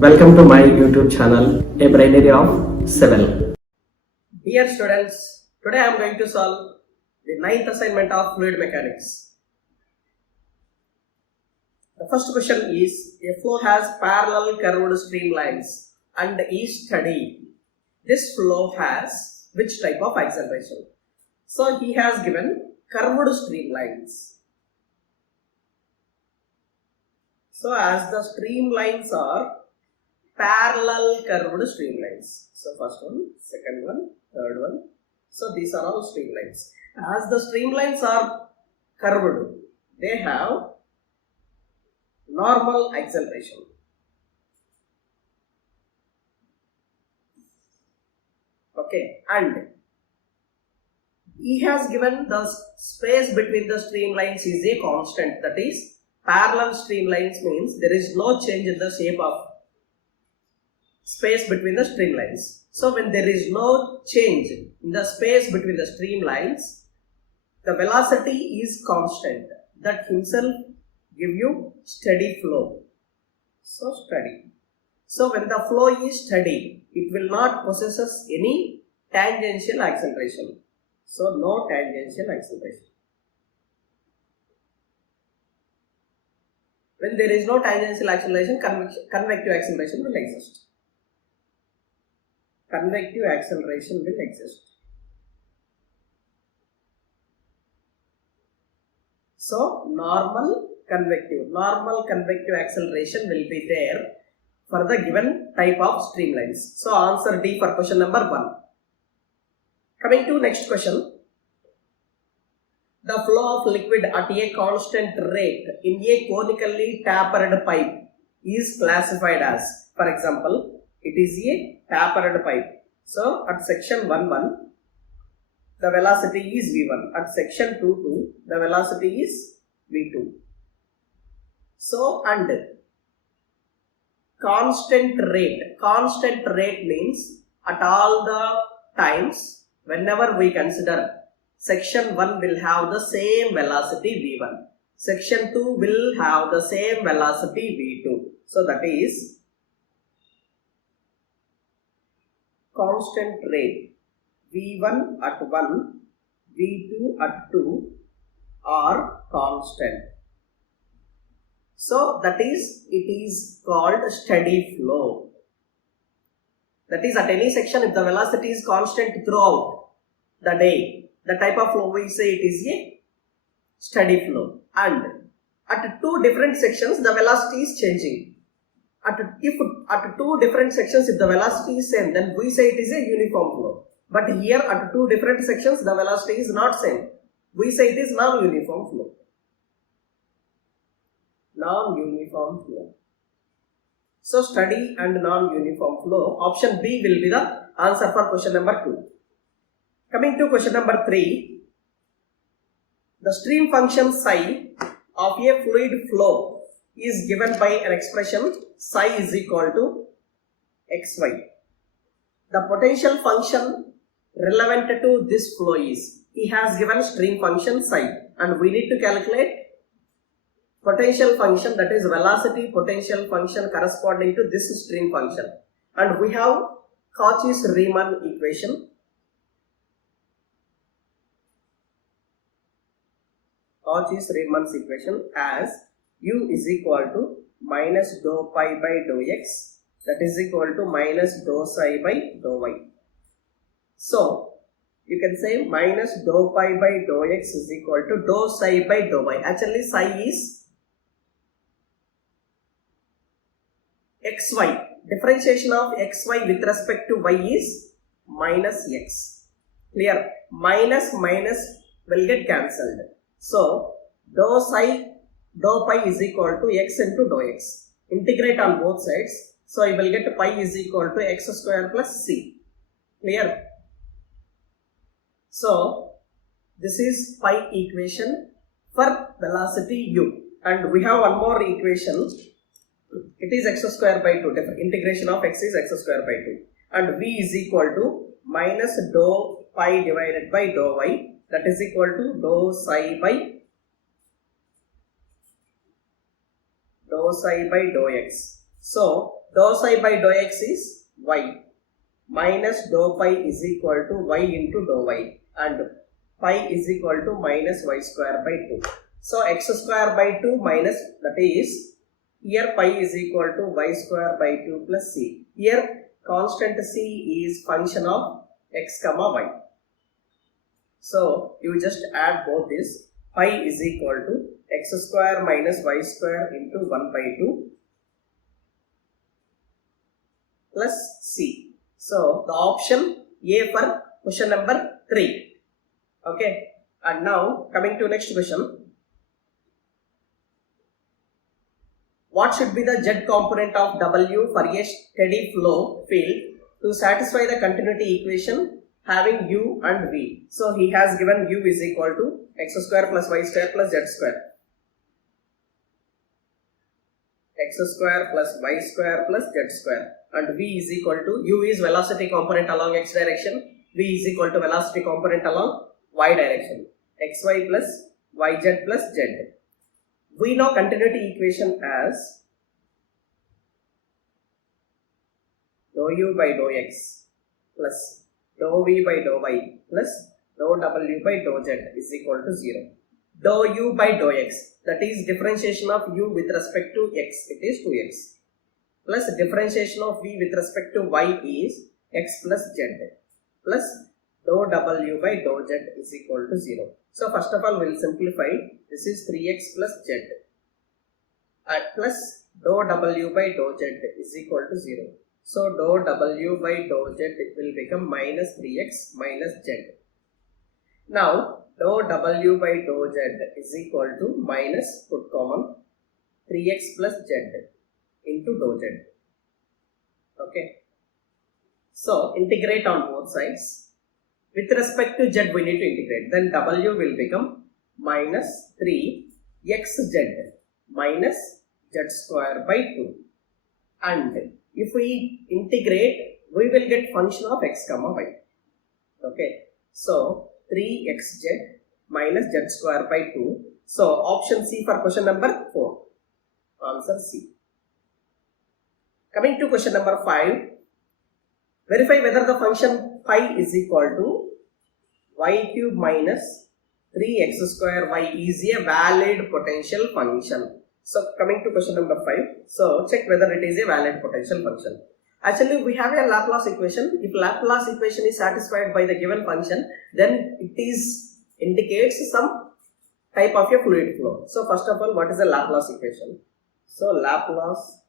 Welcome to my YouTube channel, A Binary of Civil. Dear students, today I am going to solve the 9th assignment of fluid mechanics. The first question is, a flow has parallel curved streamlines and is steady. This flow has which type of acceleration? So he has given curved streamlines. So as the streamlines are parallel curved streamlines. So first one, second one, third one. So these are all streamlines. As the streamlines are curved, they have normal acceleration. Okay, and he has given the space between the streamlines is a constant. That is, parallel streamlines means there is no change in the shape of space between the streamlines. So when there is no change in the space between the streamlines, the velocity is constant. That himself give you steady flow. So steady. So when the flow is steady, it will not possess any tangential acceleration. So no tangential acceleration. When there is no tangential acceleration, convective acceleration will exist. Convective acceleration will exist. So normal convective acceleration will be there for the given type of streamlines. So answer D for question number 1. Coming to next question. The flow of liquid at a constant rate in a conically tapered pipe is classified as, for example, it is a tapered pipe. So at section 1,1, the velocity is V1. At section 2,2, the velocity is V2. So, and constant rate means at all the times, whenever we consider section 1 will have the same velocity V1. Section 2 will have the same velocity V2. So that is constant rate. V1 at 1, V2 at 2 are constant. So that is, it is called steady flow. That is, at any section, if the velocity is constant throughout the day, the type of flow we say it is a steady flow. And at two different sections, the velocity is changing. If at two different sections, if the velocity is same, then we say it is a uniform flow. But here at two different sections, the velocity is not same. We say it is non-uniform flow. Non-uniform flow. So steady and non-uniform flow. Option B will be the answer for question number 2. Coming to question number 3. The stream function psi of a fluid flow is given by an expression psi is equal to xy. The potential function relevant to this flow is, he has given stream function psi, and we need to calculate potential function, that is velocity potential function corresponding to this stream function. And we have Cauchy-Riemann equation. Cauchy-Riemann's equation as u is equal to minus dou pi by dou x, that is equal to minus dou psi by dou y. So you can say minus dou pi by dou x is equal to dou psi by dou y. Actually psi is xy. Differentiation of xy with respect to y is minus x. Clear? Minus will get cancelled. So dou pi is equal to x into dou x. Integrate on both sides. So you will get pi is equal to x square plus c. Clear? So this is pi equation for velocity u. And we have one more equation. It is x square by 2. Integration of x is x square by 2. And v is equal to minus dou pi divided by dou y. That is equal to dou psi by dou x. So dou psi by dou x is y minus dou pi is equal to y into dou y, and pi is equal to minus y square by 2. So x square by 2 minus, that is, here pi is equal to y square by 2 plus c. Here constant c is function of x comma y. So you just add both this. Pi is equal to x square minus y square into 1 by 2 plus c. So the option A for question number 3. Okay. And now coming to next question. What should be the Z component of W for a steady flow field to satisfy the continuity equation having U and V? So he has given U is equal to x square plus y square plus z square. X square plus y square plus z square, and V is equal to, U is velocity component along x direction, V is equal to velocity component along y direction, xy plus yz plus z. We know continuity equation as dou u by dou x plus dou v by dou y plus dou w by dou z is equal to 0. Dou u by dou x, that is differentiation of u with respect to x, it is 2x, plus differentiation of v with respect to y is x plus z, plus dou w by dou z is equal to 0. So first of all we will simplify. This is 3x plus z, plus dou w by dou z is equal to 0. So dou w by dou z will become minus 3x minus z. Now dou w by dou z is equal to minus, put common, 3x plus z into dou z. Okay. So integrate on both sides. With respect to z we need to integrate. Then w will become minus 3xz minus z square by 2. And if we integrate, we will get function of x comma y. Okay. So 3xz minus z square by 2. So option C for question number 4. Answer C. Coming to question number 5. Verify whether the function pi is equal to y cube minus 3x square y is a valid potential function. So coming to question number 5. So check whether it is a valid potential function. Actually we have a Laplace equation. If Laplace equation is satisfied by the given function, then it indicates some type of a fluid flow. So first of all, what is the Laplace equation? So Laplace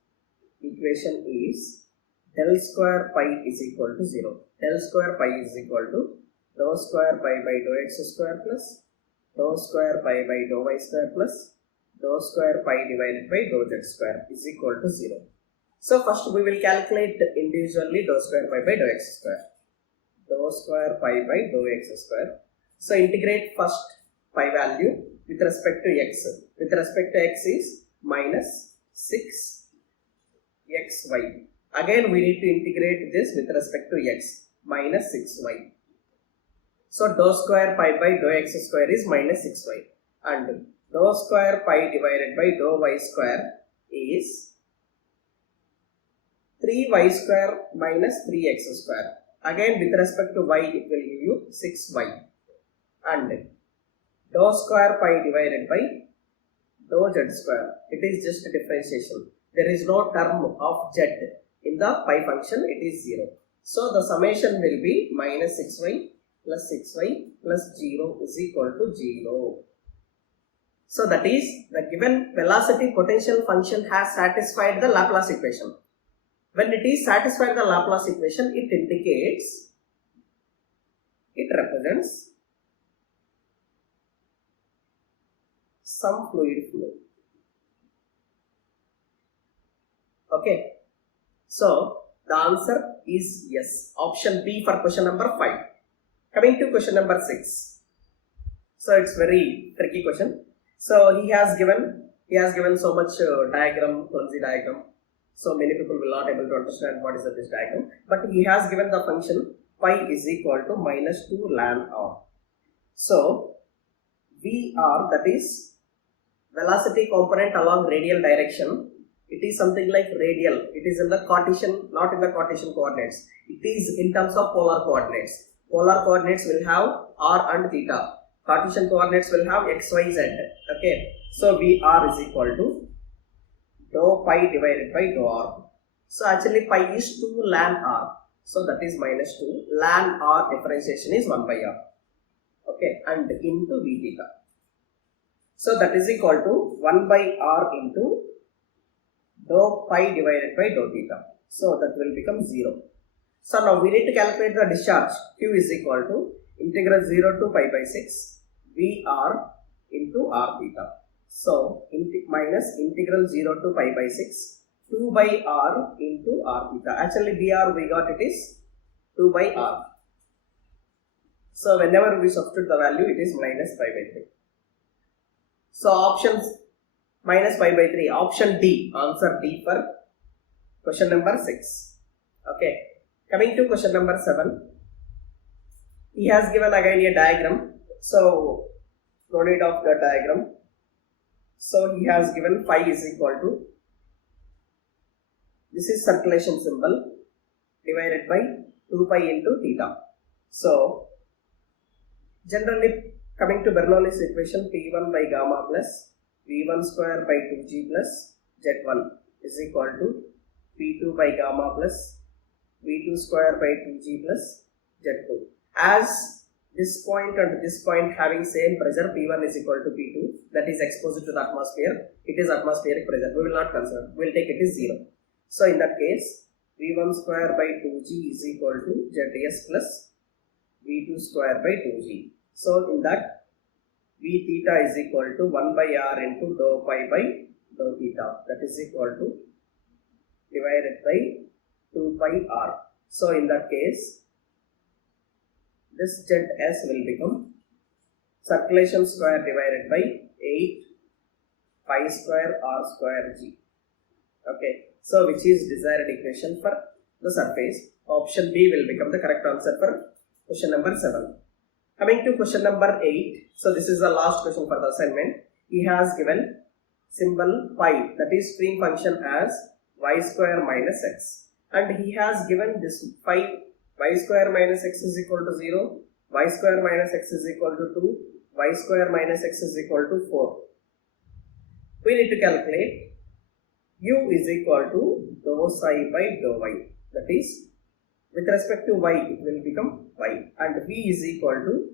equation is del square pi is equal to 0. Del square pi is equal to dou square pi by dou x square plus dou square pi by dou y square plus dou square pi divided by dou z square is equal to 0. So first we will calculate individually dou square pi by dou x square. Dou square pi by dou x square. So integrate first pi value with respect to x. With respect to x is minus 6xy. Again we need to integrate this with respect to x, minus 6y. So dou square pi by dou x square is minus 6y, and dou square pi divided by dou y square is 3y square minus 3x square. Again with respect to y it will give you 6y, and dou square pi divided by dou z square, it is just a differentiation. There is no term of z in the pi function, it is 0. So the summation will be minus 6y plus 0 is equal to 0. So that is, the given velocity potential function has satisfied the Laplace equation. When it is satisfied the Laplace equation, it indicates, it represents some fluid flow. Okay. So the answer is yes. Option B for question number 5. Coming to question number 6. So it's very tricky question. So he has given so much diagram, clumsy diagram. So many people will not able to understand what is this diagram. But he has given the function pi is equal to minus 2 ln r. So VR, that is velocity component along radial direction, it is something like radial. It is in the Cartesian, not in the Cartesian coordinates. It is in terms of polar coordinates. Polar coordinates will have r and theta. Cartesian coordinates will have x, y, z. Okay. So Vr is equal to dou pi divided by dou r. So actually pi is 2 ln r. So that is minus 2. Ln r differentiation is 1 by r. Okay. And into V theta. So that is equal to 1 by r into dou pi divided by dou theta. So that will become 0. So now we need to calculate the discharge. Q is equal to integral 0 to pi by 6 Vr into r theta. So minus integral 0 to pi by 6 2 by r into r theta. Actually Vr we got it is 2 by r. So whenever we substitute the value, it is minus pi by 3. So options minus pi by 3. Option D. Answer D for question number 6. Okay. Coming to question number 7. He has given again a diagram. So no need of the diagram. So he has given phi is equal to, this is circulation symbol, divided by 2 pi into theta. So generally coming to Bernoulli's equation, P1 by gamma plus V1 square by 2g plus Z1 is equal to P2 by gamma plus V2 square by 2g plus Z2. As this point and this point having same pressure, P1 is equal to P2, that is exposed to the atmosphere, it is atmospheric pressure, we will not consider, we will take it as 0. So in that case, V1 square by 2g is equal to Zs plus V2 square by 2g. So in that, V theta is equal to 1 by r into dou pi by dou theta, that is equal to divided by 2 pi r. So in that case, this Zs will become circulation square divided by 8 pi square r square g. Okay, so which is desired equation for the surface. Option B will become the correct answer for question number 7. Coming to question number 8. So this is the last question for the assignment. He has given symbol pi, that is stream function, as y square minus x. And he has given this pi, y square minus x is equal to 0, y square minus x is equal to 2, y square minus x is equal to 4. We need to calculate u is equal to dou psi by dou y. That is, with respect to y, it will become y. And v is equal to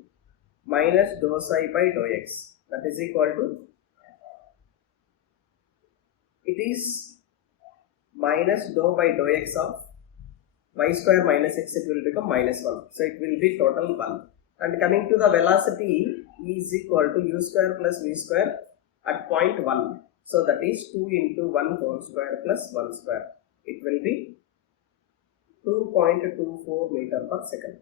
minus dou psi by dou x. That is equal to, it is minus dou by dou x of y square minus x, it will become minus 1. So it will be total 1. And coming to the velocity, E is equal to u square plus v square at point 1. So that is 2 into 1 whole square plus 1 square. It will be 2.24 meter per second.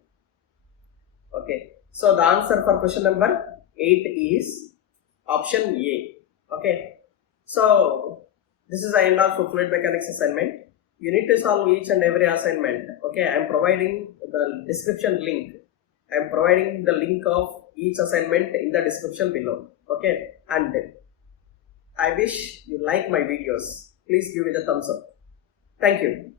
Okay. So the answer for question number 8 is option A. Okay. So this is the end of fluid mechanics assignment. You need to solve each and every assignment. Okay. I am providing the description link. I am providing the link of each assignment in the description below. Okay. And I wish you like my videos. Please give it a thumbs up. Thank you.